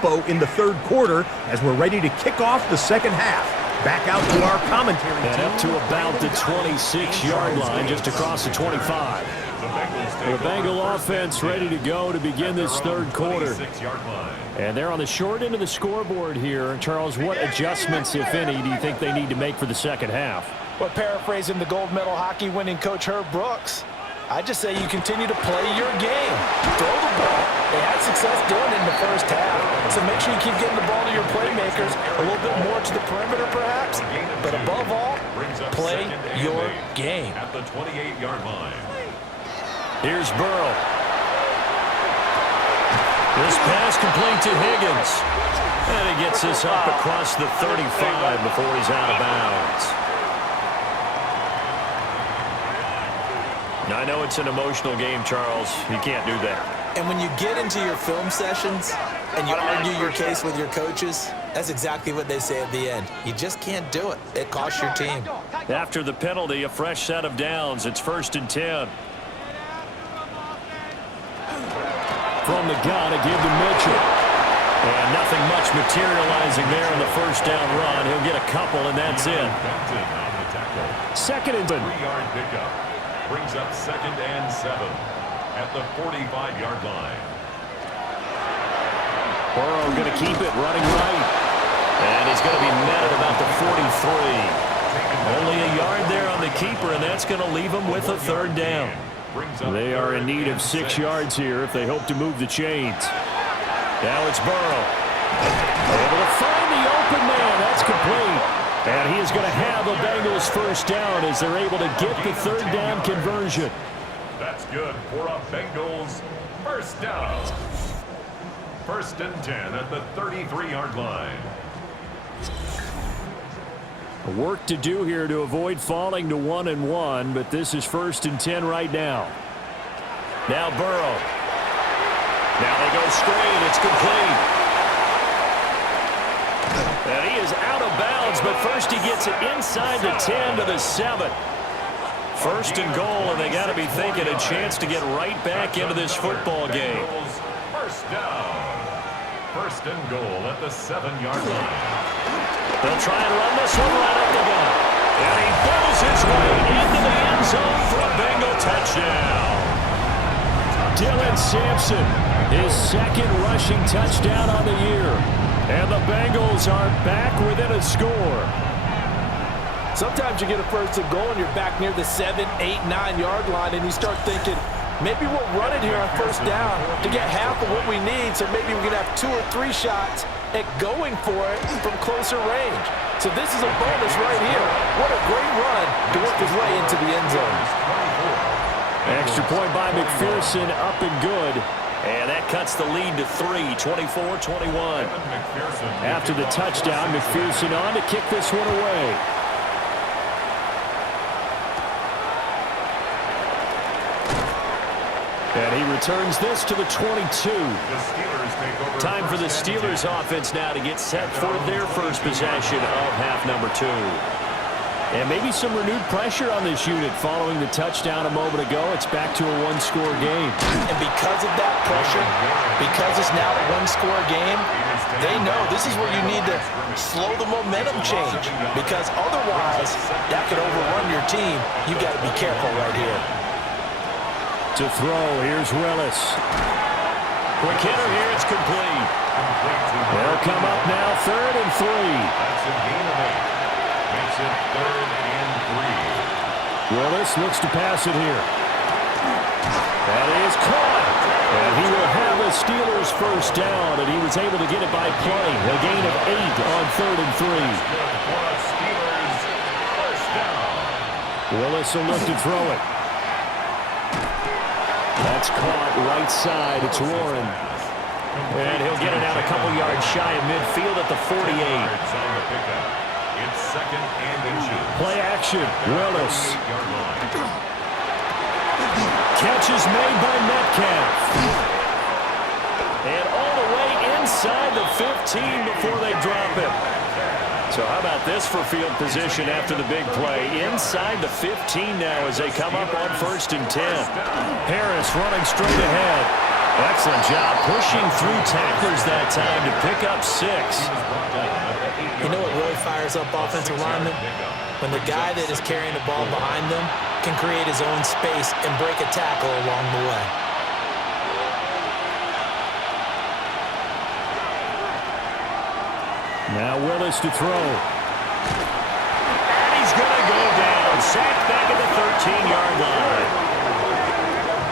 tempo in the third quarter as we're ready to kick off the second half. Back out to our commentary team. And up to about the 26-yard line, just across the 25. The Bengal offense ready to go to begin this third quarter. And they're on the short end of the scoreboard here. Charles, what adjustments, if any, do you think they need to make for the second half? Well, paraphrasing the gold medal hockey winning coach Herb Brooks, I just say you continue to play your game. Throw the ball. They had success doing it in the first half. So make sure you keep getting the ball to your playmakers, a little bit more to the perimeter perhaps. But above all, play your game. At the 28-yard line. Here's Burrow. This pass complete to Higgins. And he gets this up across the 35 before he's out of bounds. Now, I know it's an emotional game, Charles. You can't do that. And when you get into your film sessions and you argue your case with your coaches, that's exactly what they say at the end. You just can't do it. It costs your team. After the penalty, a fresh set of downs. It's 1st and 10. From the gun, a give to Mitchell. And nothing much materializing there in the first down run. He'll get a couple, and that's it. 2nd and 10. 3-yard pickup. Brings up 2nd and 7 at the 45-yard line. Burrow going to keep it running right. And he's going to be met at about the 43. Only a yard there on the keeper, and that's going to leave him with a 3rd down. They are in need of 6 yards here if they hope to move the chains. Now it's Burrow. Able to find the open man. That's complete. And he is going to have a Bengals first down as they're able to get the 3rd down conversion. That's good for a Bengals first down. 1st and 10 at the 33-yard line. Work to do here to avoid falling to 1-1, but this is 1st and 10 right now. Now Burrow. Now they go straight. It's complete. And he is out of bounds, but first he gets it inside the 10 to the 7. 1st and goal, and they got to be thinking a chance to get right back into this football game. First down. 1st and goal at the 7-yard line. They'll try and run this one right up the gut. And he pulls his way into the end zone for a Bengal touchdown. Dylan Sampson, his 2nd rushing touchdown on the year. And the Bengals are back within a score. Sometimes you get a 1st and goal and you're back near the 7, 8, 9-yard line and you start thinking, maybe we'll run it here on 1st down to get half of what we need, so maybe we can have 2 or 3 shots at going for it from closer range. So this is a bonus right here. What a great run to work his way into the end zone. Extra point by McPherson, up and good. And that cuts the lead to 3, 24-21. After the touchdown, McPherson on to kick this one away. And he returns this to the 22. Time for the Steelers offense now to get set for their first possession of half number 2. And maybe some renewed pressure on this unit following the touchdown a moment ago. It's back to a 1-score game. And because of that pressure, because it's now a 1-score game, they know this is where you need to slow the momentum change. Because otherwise, that could overrun your team. You've got to be careful right here. To throw, here's Willis. Quick hitter here, it's complete. They'll come up now 3rd and 3. That's a gain of 8. Makes it 3rd and 3. Willis looks to pass it here. That is caught. And he will have a Steelers first down, and he was able to get it by play. A gain of 8 on 3rd and 3. For a Steelers first down. Willis will look to throw it. That's caught right side. It's Warren. And he'll get it out a couple yards shy of midfield at the 48. It's 2nd and inches. Play action. Willis. Catch is made by Metcalf. And all the way inside the 15 before they drop it. So how about this for field position after the big play? Inside the 15 now as they come up on 1st and 10. Harris running straight ahead. Excellent job pushing through tacklers that time to pick up 6. You know what really fires up offensive linemen? When the guy that is carrying the ball behind them can create his own space and break a tackle along the way. Now Willis to throw. And he's going to go down. Sacked back at the 13-yard line.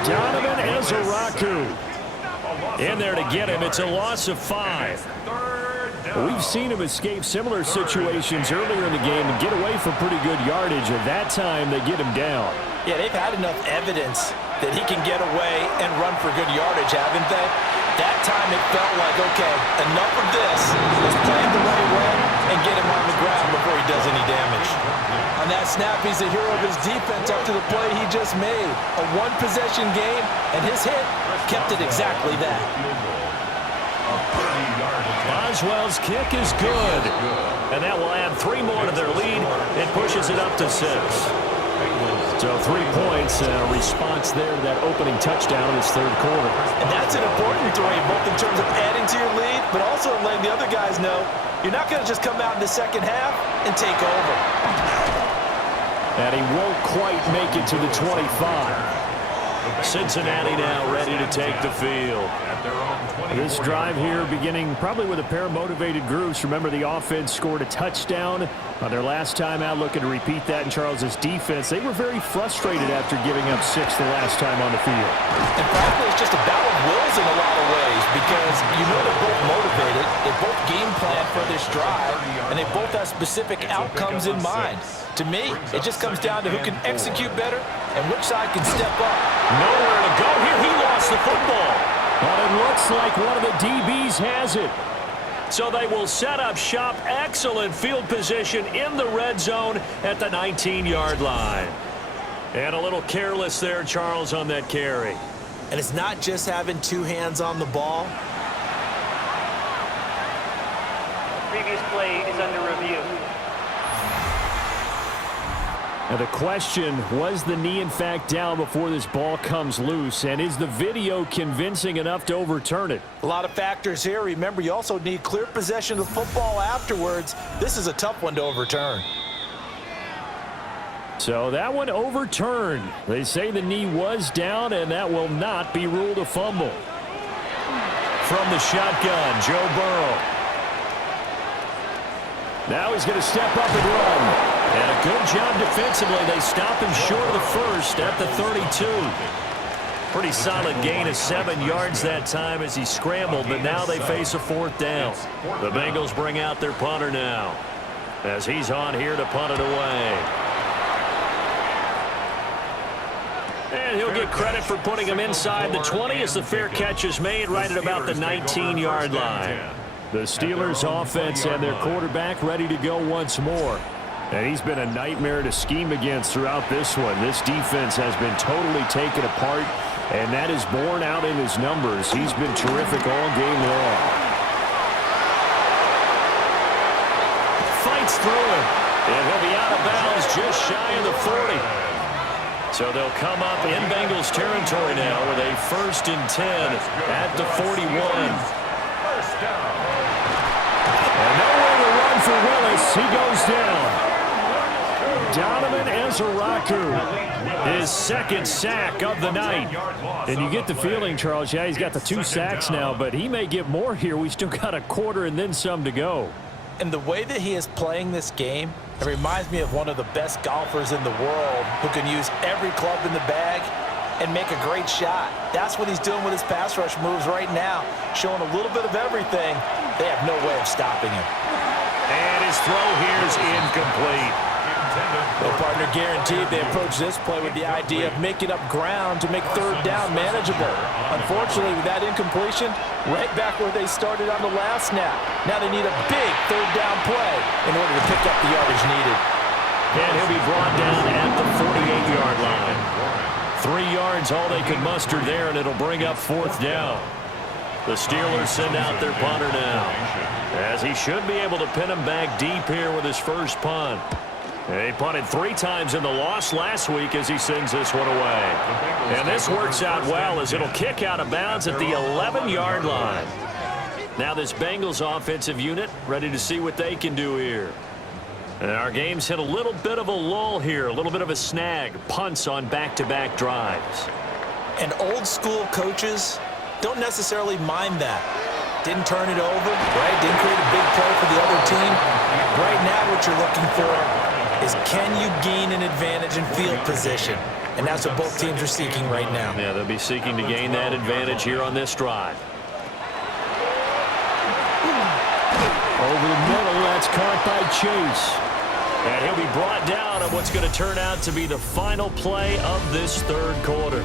Donovan Ezeraku in there to get him. It's a loss of 5. We've seen him escape similar situations earlier in the game and get away from pretty good yardage. At that time, they get him down. Yeah, they've had enough evidence that he can get away and run for good yardage, haven't they? That time it felt like, okay, enough of this. Let's play it the right way and get him on the ground before he does any damage. On that snap, he's the hero of his defense up to the play he just made. A one-possession game, and his hit kept it exactly that. Boswell's kick is good. And that will add 3 more to their lead. It pushes it up to 6. So 3 points, a response there to that opening touchdown in this third quarter. And that's an important 3, both in terms of adding to your lead, but also letting the other guys know you're not going to just come out in the second half and take over. And he won't quite make it to the 25. Cincinnati now ready to take the field. This drive here beginning probably with a pair of motivated groups. Remember, the offense scored a touchdown on their last time out, looking to repeat that in Charles's defense. They were very frustrated after giving up 6 the last time on the field. And frankly, it's just a battle of wills in a lot of ways because you know they're both motivated, they both game plan for this drive, and they both have specific outcomes in mind. To me, it just comes down to who can execute better and which side can step up. Nowhere to go here. He lost the football. But it looks like one of the DBs has it. So they will set up shop. Excellent field position in the red zone at the 19-yard line. And a little careless there, Charles, on that carry. And it's not just having 2 hands on the ball. Previous play is under review. Now the question, was the knee in fact down before this ball comes loose? And is the video convincing enough to overturn it? A lot of factors here. Remember, you also need clear possession of the football afterwards. This is a tough one to overturn. So that one overturned. They say the knee was down, and that will not be ruled a fumble. From the shotgun, Joe Burrow. Now he's going to step up and run. And a good job defensively. They stop him short of the first at the 32. Pretty solid gain of 7 yards that time as he scrambled, but now they face a 4th down. The Bengals bring out their punter now as he's on here to punt it away. And he'll get credit for putting him inside the 20 as the fair catch is made right at about the 19-yard line. The Steelers offense and their quarterback ready to go once more. And he's been a nightmare to scheme against throughout this one. This defense has been totally taken apart, and that is borne out in his numbers. He's been terrific all game long. Fights through him, and he'll be out of bounds just shy of the 40. So they'll come up in Bengals territory now with a 1st and 10 at the 41. And nowhere to run for Willis. He goes down. Donovan Ezeraku, his 2nd sack of the night. And you get the feeling, Charles, yeah, he's got the 2 sacks now, but he may get more here. We still got a quarter and then some to go. And the way that he is playing this game, it reminds me of one of the best golfers in the world who can use every club in the bag and make a great shot. That's what he's doing with his pass rush moves right now, showing a little bit of everything. They have no way of stopping him. And his throw here is incomplete. No partner guaranteed. They approach this play with the idea of making up ground to make 3rd down manageable. Unfortunately, with that incompletion, right back where they started on the last snap. Now they need a big 3rd down play in order to pick up the yardage needed. And he'll be brought down at the 48-yard line. 3 yards, all they could muster there, and it'll bring up 4th down. The Steelers send out their punter now, as he should be able to pin him back deep here with his first punt. He punted 3 times in the loss last week as he sends this one away. And this works out well as it'll kick out of bounds at the 11-yard line. Now this Bengals offensive unit ready to see what they can do here. And our game's hit a little bit of a lull here, a little bit of a snag. Punts on back-to-back drives. And old-school coaches don't necessarily mind that. Didn't turn it over, right? Didn't create a big play for the other team. Right now what you're looking for is can you gain an advantage in field position? And that's what both teams are seeking right now. Yeah, they'll be seeking to gain that advantage here on this drive. Over the middle, that's caught by Chase. And he'll be brought down on what's going to turn out to be the final play of this third quarter.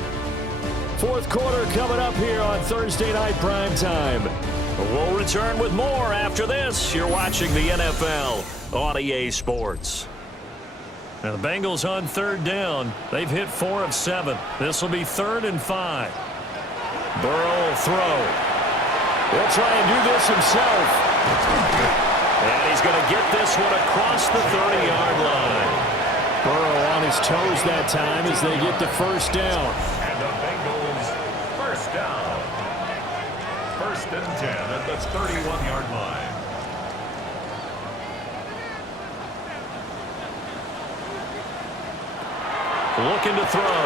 Fourth quarter coming up here on Thursday Night Primetime. We'll return with more after this. You're watching the NFL on EA Sports. Now the Bengals on third down. They've hit 4 of 7. This will be 3rd and 5. Burrow will throw. He'll try and do this himself. And he's going to get this one across the 30-yard line. Burrow on his toes that time as they get the first down. And the Bengals first down. 1st and 10 at the 31-yard line. Looking to throw.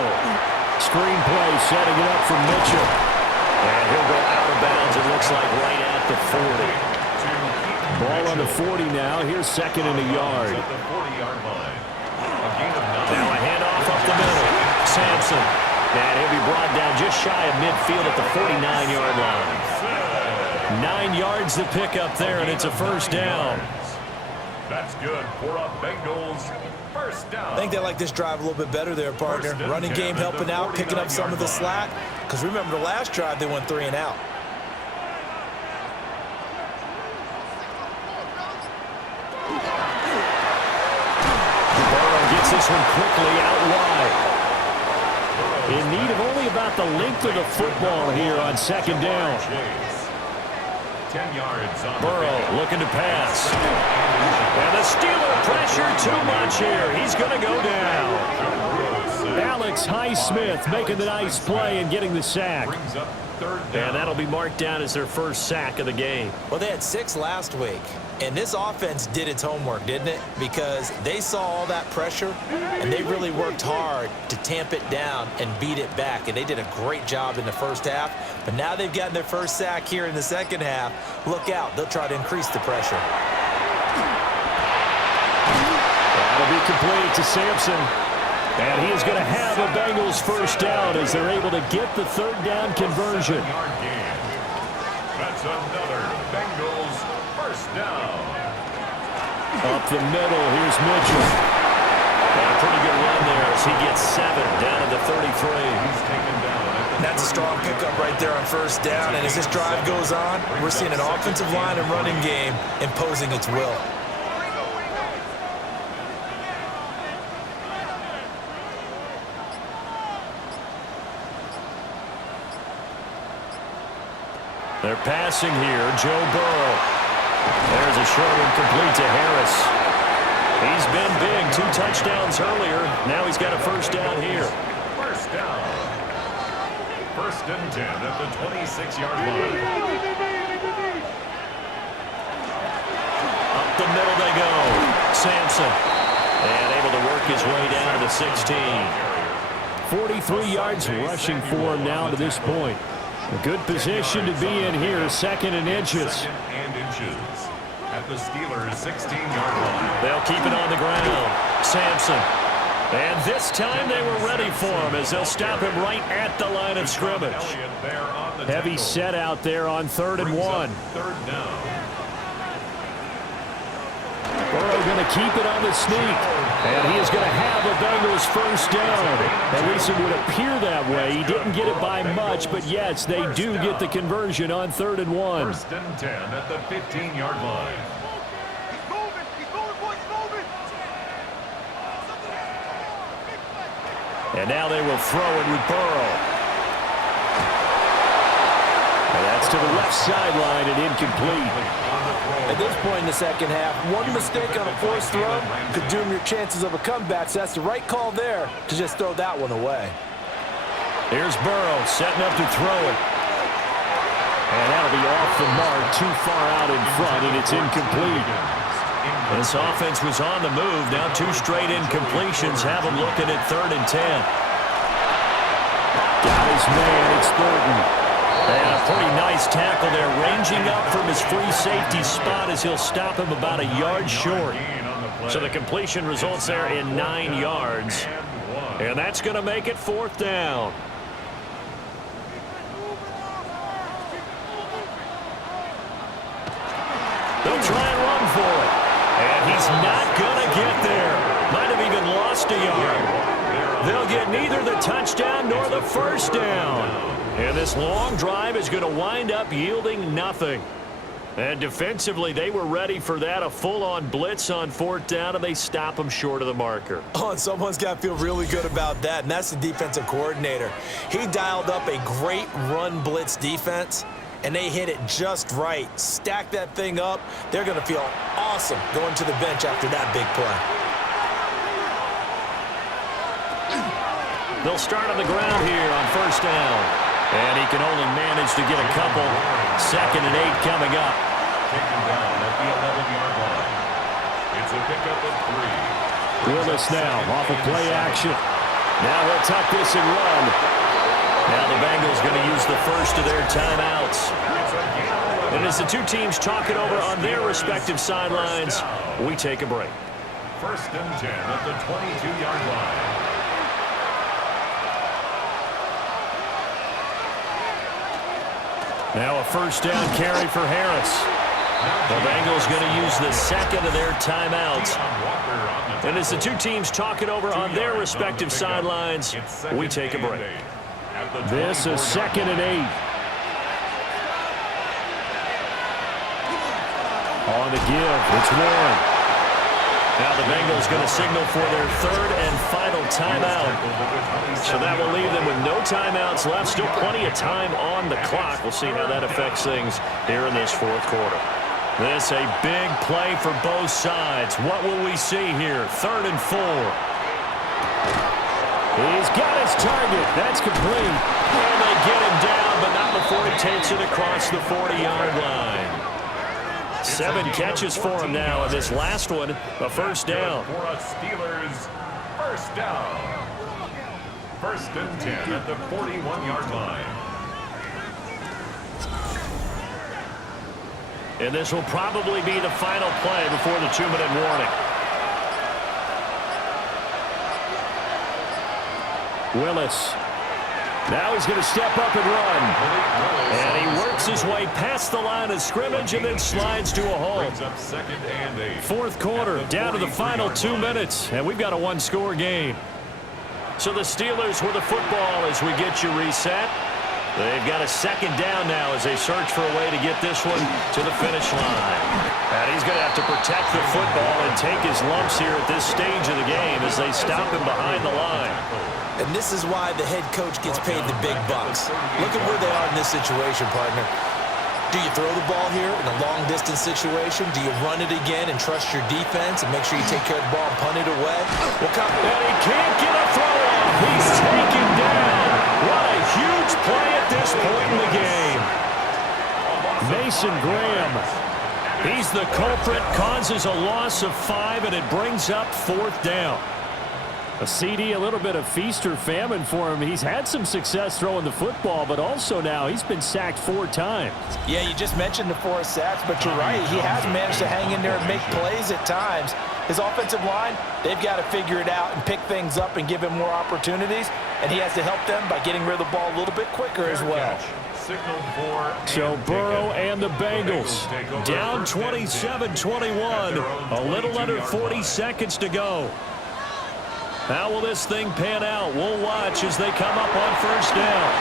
Screen play setting it up for Mitchell. And he'll go out of bounds, it looks like, right at the 40. Ball on the 40 now. Here's 2nd and a yard. At the 40-yard line. Now a handoff up the middle. Sampson. And he'll be brought down just shy of midfield at the 49-yard line. 9 yards to pick up there, and it's a first down. That's good for a Bengals first down. I think they like this drive a little bit better there, partner. Running game helping out, picking up some of the slack. Because remember the last drive, they went 3 and out. Burrow gets this one quickly out wide. In need of only about the length of the football here on 2nd down. 10 yards on Burrow looking to pass. And the Steeler pressure too much here. He's going to go down. Alex Highsmith making the nice play and getting the sack. Brings up 3rd down. And that'll be marked down as their first sack of the game. Well, they had 6 last week. And this offense did its homework, didn't it? Because they saw all that pressure, and they really worked hard to tamp it down and beat it back. And they did a great job in the first half. But now they've gotten their first sack here in the second half. Look out. They'll try to increase the pressure. That'll be complete to Sampson. And he is going to have a Bengals first down as they're able to get the 3rd down conversion. That's another Bengals first down. Up the middle, here's Mitchell. And a pretty good run there as he gets 7 down to the 33. He's taken down. That's a strong pickup right there on first down. And as this drive goes on, we're seeing an offensive line and running game imposing its will. They're passing here. Joe Burrow. There's a short one complete to Harris. He's been big. 2 touchdowns earlier. Now he's got a first down here. First down. 1st and 10 at the 26-yard line. Up the middle they go. Sampson. And able to work his way down to 16. 43 yards rushing for him now to this point. A good position to be in here, 2nd and inches. 2nd and inches at the Steelers' 16-yard line. They'll keep it on the ground. Sampson. And this time they were ready for him as they'll stop him right at the line of scrimmage. Heavy set out there on 3rd and 1. 3rd down. Burrow going to keep it on the sneak. And he is going to have a Bengals first down. At least it would appear that way. He didn't get it by much, but yes, they do get the conversion on 3rd and 1. 1st and 10 at the 15-yard line. And now they will throw it with Burrow. And that's to the left sideline and incomplete. A at this point in the second half, one mistake on a forced throw could doom your chances of a comeback, so that's the right call there to just throw that one away. Here's Burrow setting up to throw it. And that'll be off the mark, too far out in front, and it's incomplete. This offense was on the move. Now 2 straight incompletions have them looking at 3rd and 10. Got his man. It's Thornton. And a pretty nice tackle there, ranging up from his free safety spot as he'll stop him about a yard short. So the completion results there in 9 yards. And that's going to make it 4th down. They'll try and run for it. And he's not going to get there. Might have even lost a yard. They'll get neither the touchdown nor the first down. And this long drive is going to wind up yielding nothing. And defensively, they were ready for that, a full-on blitz on 4th down, and they stop them short of the marker. Oh, and someone's got to feel really good about that, and that's the defensive coordinator. He dialed up a great run blitz defense, and they hit it just right. Stack that thing up. They're going to feel awesome going to the bench after that big play. They'll start on the ground here on 1st down. And he can only manage to get a couple. 2nd and 8 coming up. Taken down at the 11-yard line. It's a pickup of 3. Willis now off of play action. Now he'll tuck this and run. Now the Bengals going to use the first of their timeouts. And as the 2 teams talk it over on their respective sidelines, we take a break. 1st and 10 at the 22-yard line. Now a 1st down carry for Harris. The Bengals going to use the 2nd of their timeouts. And as the 2 teams talk it over on their respective sidelines, we take a break. This is 2nd and 8. On the give, it's Warren. Now the Bengals going to signal for their 3rd and final timeout. So that will leave them with no timeouts left. Still plenty of time on the clock. We'll see how that affects things here in this 4th quarter. This a big play for both sides. What will we see here? 3rd and 4. He's got his target. That's complete. And they get him down, but not before he takes it across the 40-yard line. 7 catches for him now, and this last one, a 1st down. For us Steelers, 1st down. 1st and 10 at the 41-yard line. And this will probably be the final play before the 2-minute warning. Willis. Now he's going to step up and run. And he works his way past the line of scrimmage and then slides to a halt. 4th quarter, down to the final 2 minutes, and we've got a 1-score game. So the Steelers with the football as we get you reset. They've got a 2nd down now as they search for a way to get this one to the finish line. And he's going to have to protect the football and take his lumps here at this stage of the game as they stop him behind the line. And this is why the head coach gets paid the big bucks. Look at where they are in this situation, partner. Do you throw the ball here in a long-distance situation? Do you run it again and trust your defense and make sure you take care of the ball and punt it away? And he can't get a throw off. He's taken down. What a huge play at this point in the game. Mason Graham. He's the culprit, causes a loss of 5, and it brings up 4th down. A CD, a little bit of feast or famine for him. He's had some success throwing the football, but also now he's been sacked 4 times. Yeah, you just mentioned the 4 sacks, but you're right. He has managed to hang in there and make plays at times. His offensive line, they've got to figure it out and pick things up and give him more opportunities, and he has to help them by getting rid of the ball a little bit quicker as well. So Burrow and the Bengals down 27-21, a little under 40 seconds to go. How will this thing pan out? We'll watch as they come up on 1st down.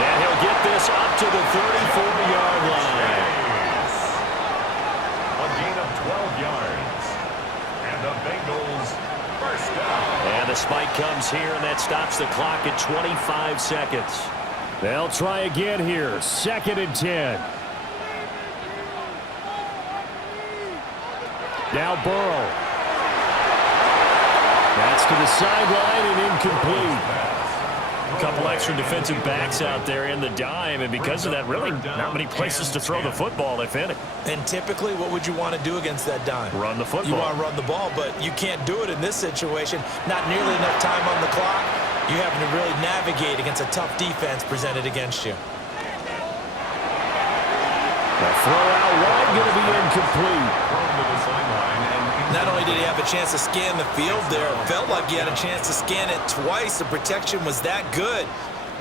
And he'll get this up to the 34-yard line. A gain of 12 yards. And the Bengals 1st down. And the spike comes here, and that stops the clock at 25 seconds. They'll try again here. 2nd and 10. Now Burrow. That's to the sideline and incomplete. A couple extra defensive backs out there in the dime, and because of that, really not many places to throw the football, if any. And typically, what would you want to do against that dime? Run the football. You want to run the ball, but you can't do it in this situation. Not nearly enough time on the clock. You having to really navigate against a tough defense presented against you. The throw out wide going to be incomplete. Not only did he have a chance to scan the field there, it felt like he had a chance to scan it twice. The protection was that good.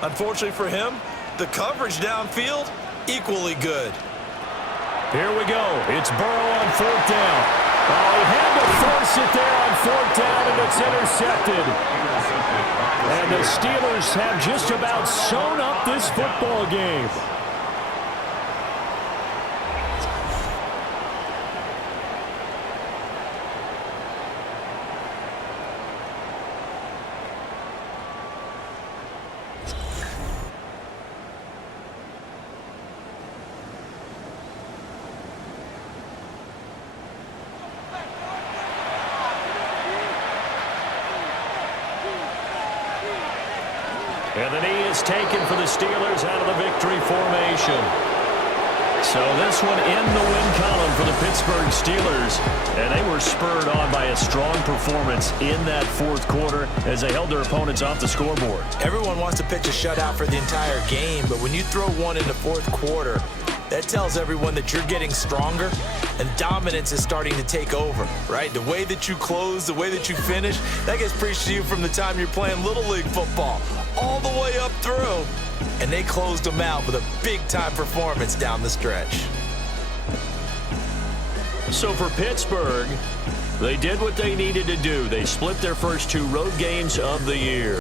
Unfortunately for him, the coverage downfield, equally good. Here we go. It's Burrow on 4th down. Oh, he had to force it there on 4th down, and it's intercepted. And the Steelers have just about sewn up this football game. And the knee is taken for the Steelers out of the victory formation. So this one in the win column for the Pittsburgh Steelers. And they were spurred on by a strong performance in that 4th quarter as they held their opponents off the scoreboard. Everyone wants to pitch a shutout for the entire game, but when you throw one in the 4th quarter, that tells everyone that you're getting stronger and dominance is starting to take over, right? The way that you close, the way that you finish, that gets preached to you from the time you're playing Little League football all the way up through. And they closed them out with a big-time performance down the stretch. So for Pittsburgh, they did what they needed to do. They split their first 2 road games of the year.